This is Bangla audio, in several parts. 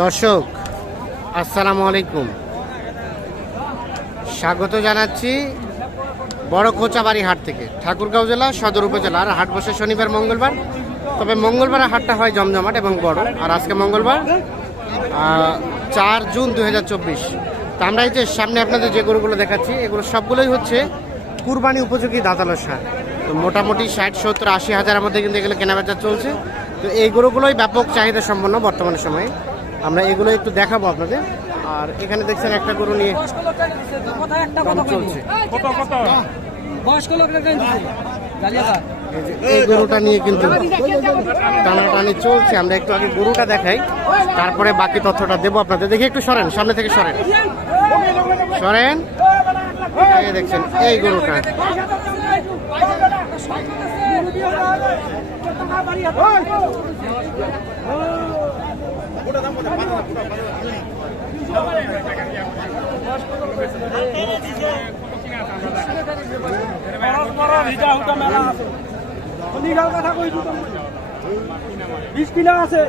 দর্শক, আসসালামু আলাইকুম। স্বাগত জানাচ্ছি বড় কোচাবাড়ি হাট থেকে। ঠাকুরগাঁও জেলা, সদর উপজেলা আর হাট বসে শনিবার, মঙ্গলবার। তবে মঙ্গলবার হাটটা হয় জমজমাট এবং বড়। আর আজকে মঙ্গলবার চার জুন দু হাজার চব্বিশ। তা আমরা এই যে সামনে আপনাদের যে গরুগুলো দেখাচ্ছি, এগুলো সবগুলোই হচ্ছে কুরবানি উপযোগী দাঁতালো সার। তো মোটামুটি ষাট, সত্তর, আশি হাজারের মধ্যে কিন্তু এগুলো কেনাবেচা চলছে। তো এই গরুগুলোই ব্যাপক চাহিদা সম্পন্ন বর্তমান সময়ে। আমরা এগুলো একটু দেখাবো আপনাদের। আর এখানে দেখছেন একটা গরু নিয়ে চলছে। এই গরুটা নিয়ে কিন্তু টানাটানি চলছে। আমরা একটু আগে গরুটা দেখাই। তারপরে বাকি তথ্যটা দেবো আপনাদের। দেখি একটু সরেন, সামনে থেকে সরেন। সরেন। এই দেখছেন এই গরুটা। বিশ কিলো আছে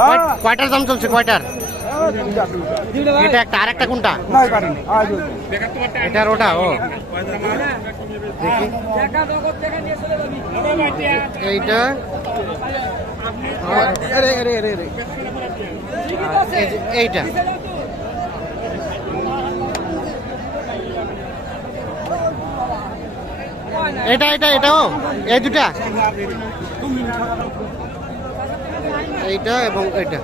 কয়- কয়টার দাম চলছে কয়টার? এটা একটা আর একটা কোনটা? এটার ওটা, ও। এইটা। যে, এইটা। এটা এটা এটাও এই দুটা। এইটা এবং এইটা।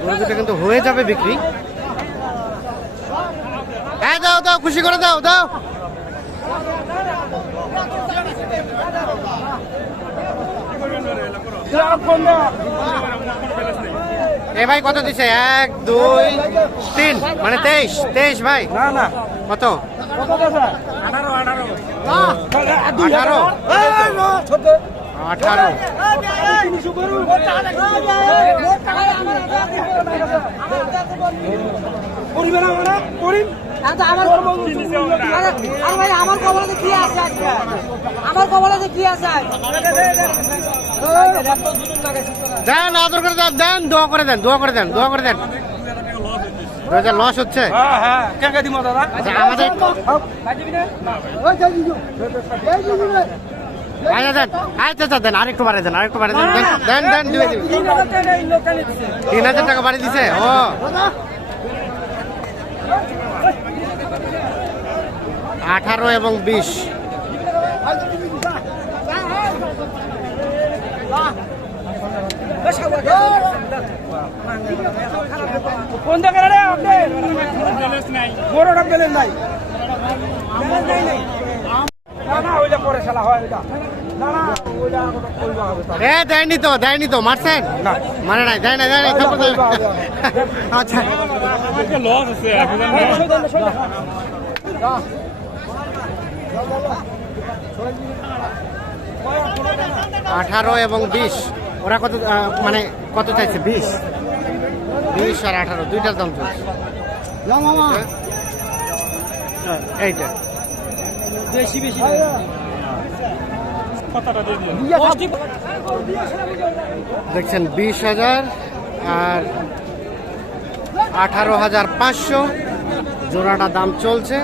গরু দুটো কিন্তু হয়ে যাবে বিক্রি। হ্যাঁ দাও দাও খুশি করে দাও দাও। এ ভাই কত দিছে? এক দুই তিন। মানে তেইশ তেইশ ভাই। না না। কত? কত আছে আঠারো আঠারো মানে আমার আর আমার কবলে কি আছে আমার কবলে কি আছে দেন আদর করে দেন দেন দোয়া করে দেন দোয়া করে দেন দোয়া করে দেন রোজা লস হচ্ছে হ্যাঁ হ্যাঁ আচ্ছা আমাদের দেন আচ্ছা আচ্ছা দেন আরেকটু দেন আরেকটু দেন। দেন দেন দেন দিবে দিবে। তিন হাজার টাকা দিছে ও। আঠারো এবং বিশ। কোন জায়গায় রে আপনি। বড়টা পেলেন নাই। না না ওইটা পরে খেলা হয় তাহলে। এ দেয়নি তো দেয়নি তো মারছেন। মানে নাই দেয় না দেয়। আচ্ছা। আঠারো এবং বিশ। ওরা কত মানে কত চাইছে? বিশ। বিশ আর আঠারো দুইটার দাম চলছে। এইটা বেশি বেশি। দেখছেন বিশ হাজার আর আঠারো হাজার পাঁচশো। জোড়াটা দাম চলছে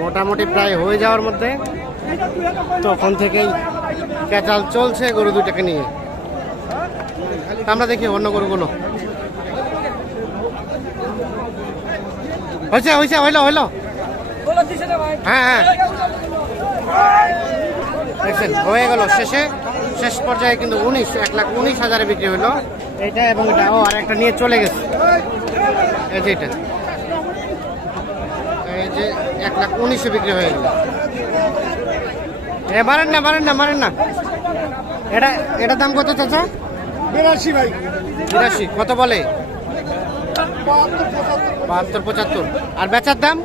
মোটামুটি প্রায় হয়ে যাওয়ার মধ্যে। তখন থেকেই ক্যাচাল চলছে গরু দুটাকে নিয়ে। আমরা দেখি অন্য গরুগুলো। হয়েছে হয়েছে হইল হইল। হ্যাঁ হ্যাঁ। দেখছেন হয়ে গেল শেষে। শেষ পর্যায়ে কিন্তু উনিশ এক লাখ উনিশ হাজারে বিক্রি হলো। এইটা এবং এটা ও আর একটা নিয়ে চলে গেছে। এই যে এটা। এই যে এক লাখ উনিশে বিক্রি হয়ে গেল। এ মারেন না মারেন না মারেন না। এটা এটার দাম কত চাচা? বিরাশি ভাই। বিরাশি কত বলে? বাহাত্তর পঁচাত্তর। আর বেচার দাম?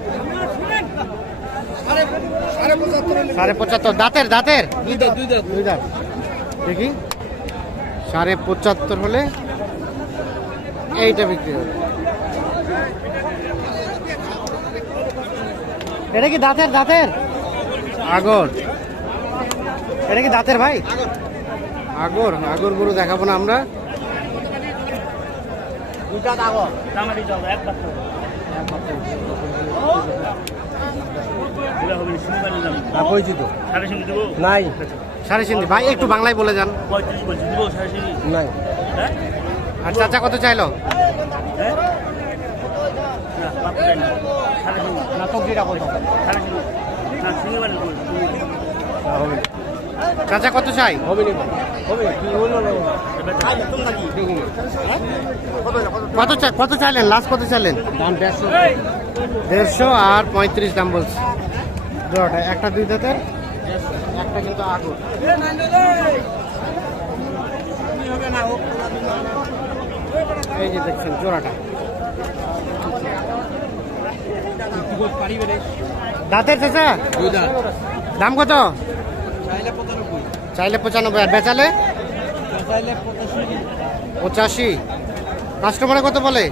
সাড়ে পঁচাত্তর। দাঁতের দাঁতের? দুই দাঁত দেখি। সাড়ে পঁচাত্তর হলে এইটা বিক্রি হবে। এটা কি দাঁতের দাঁতের? আগর। এটা কি দাঁতের ভাই? আগর আগর গরু দেখাবো না আমরা। দুইটা দাগো পরিচিত। সাড়ে শুনে নাই। সাড়ে সিন্ধি ভাই একটু বাংলায় বলে যান। নাই। হ্যাঁ? আর চাচা কত চাইলো? হ্যাঁ? চাচা কত চাই? কত চাই কত চাইলেন? লাস্ট কত চাইলেন? দাম দেড়শো। দেড়শো আর পঁয়ত্রিশ দাম বলছে। জোড়াটা একটা দুই দাঁতের? একটা কিন্তু আগুন। এই যে দেখছেন জোড়াটা। দাঁতের চাচা? দাম দাম কত? চাইলে পঁচানব্বই। আর বেচালে? পঁচাশি। কাস্টমারে কত বলে?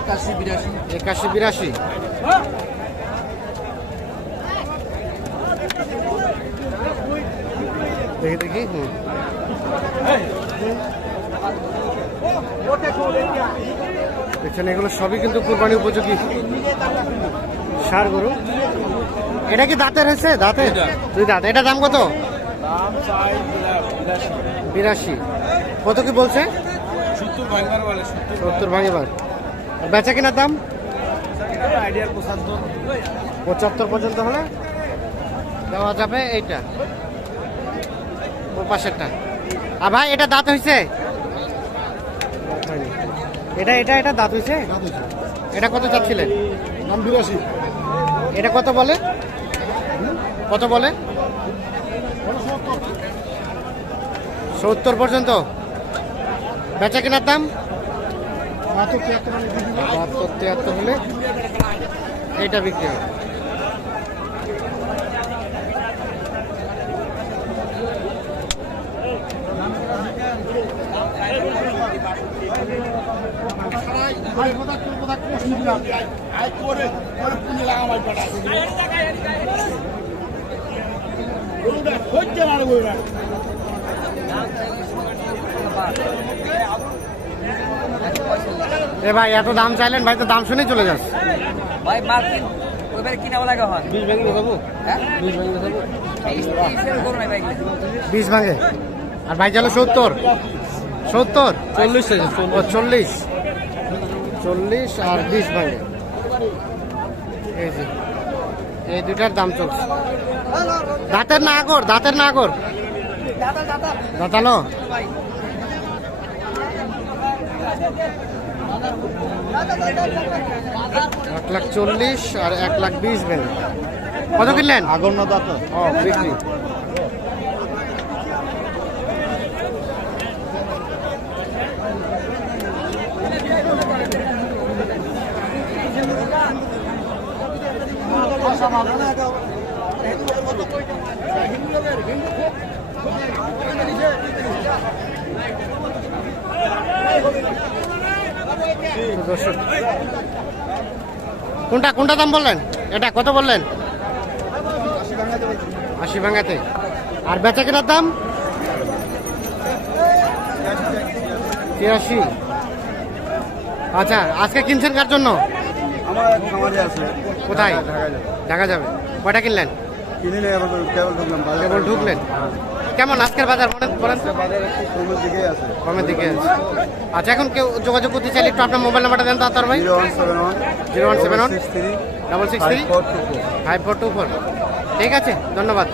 একাশি বিরাশি। একাশি বিরাশি। দেখি দেখি হুম। দেখছেন এগুলো সবই কিন্তু কুরবানি উপযোগী। সার গরু। এটা কি দাঁতের হয়েছে? দাঁতে। দুই দাঁত। এটা দাম কত? বিরাশি। কত কি বলছে? সত্তর ভাঙবার বেচা কিনার দাম? পঁচাত্তর পর্যন্ত হলে? দেওয়া যাবে এইটা। ও পাশেরটা। আর ভাই এটা দাঁত হয়েছে এটা এটা এটা দাঁত হয়েছে এটা কত চাচ্ছিলেন? বিরাশি। এটা কত বলে? কত বলে? সত্তর পর্যন্ত। বেচা কেনার দাম? বাহাত্তর তিয়াত্তর হলে এইটা বিক্রি হবে এ ভাই এত দাম চাইলেন ভাই তো দাম শুনেই চলে যাচ্ছে। ভাই মার্কিন ওইবারে কিনা লাগে হয়। বিশ ভেঙে দেবো হ্যাঁ? বিশ ভেঙে বিশ ভাঙে। আর ভাই চলো সত্তর। সত্তর? চল্লিশ চল্লিশ। চল্লিশ আর বিশ ভাঙে। এই যে এই দুটার দাম চলছে। দাঁতের না আগর দাঁতের না আগর। দাদা দাদা দাঁতালো এক লাখ চল্লিশ আর এক লাখ বিশ ভেঙে। কত কিনলেন? আগর না দাঁত ও বিক্রি। কোনটা কোনটা দাম বললেন? এটা কত বললেন? আশি ভাঙাতে। আর বেচা কেনার দাম? তিরাশি। আচ্ছা আজকে কিনছেন কার জন্য? আমার আছে। কোথায়? ঢাকা যাবে। দেখা যাবে। কয়টা কিনলেন? কেবল ঢুকলেন? কেমন আজকের বাজার মনে বলেন? কমের দিকে আছে। আচ্ছা এখন কেউ যোগাযোগ করতে চাইলে একটু আপনার মোবাইল নাম্বারটা দেন তার ভাই। Zero one seven one zero one seven one. Six three double six three. Five four two four. ঠিক আছে ধন্যবাদ।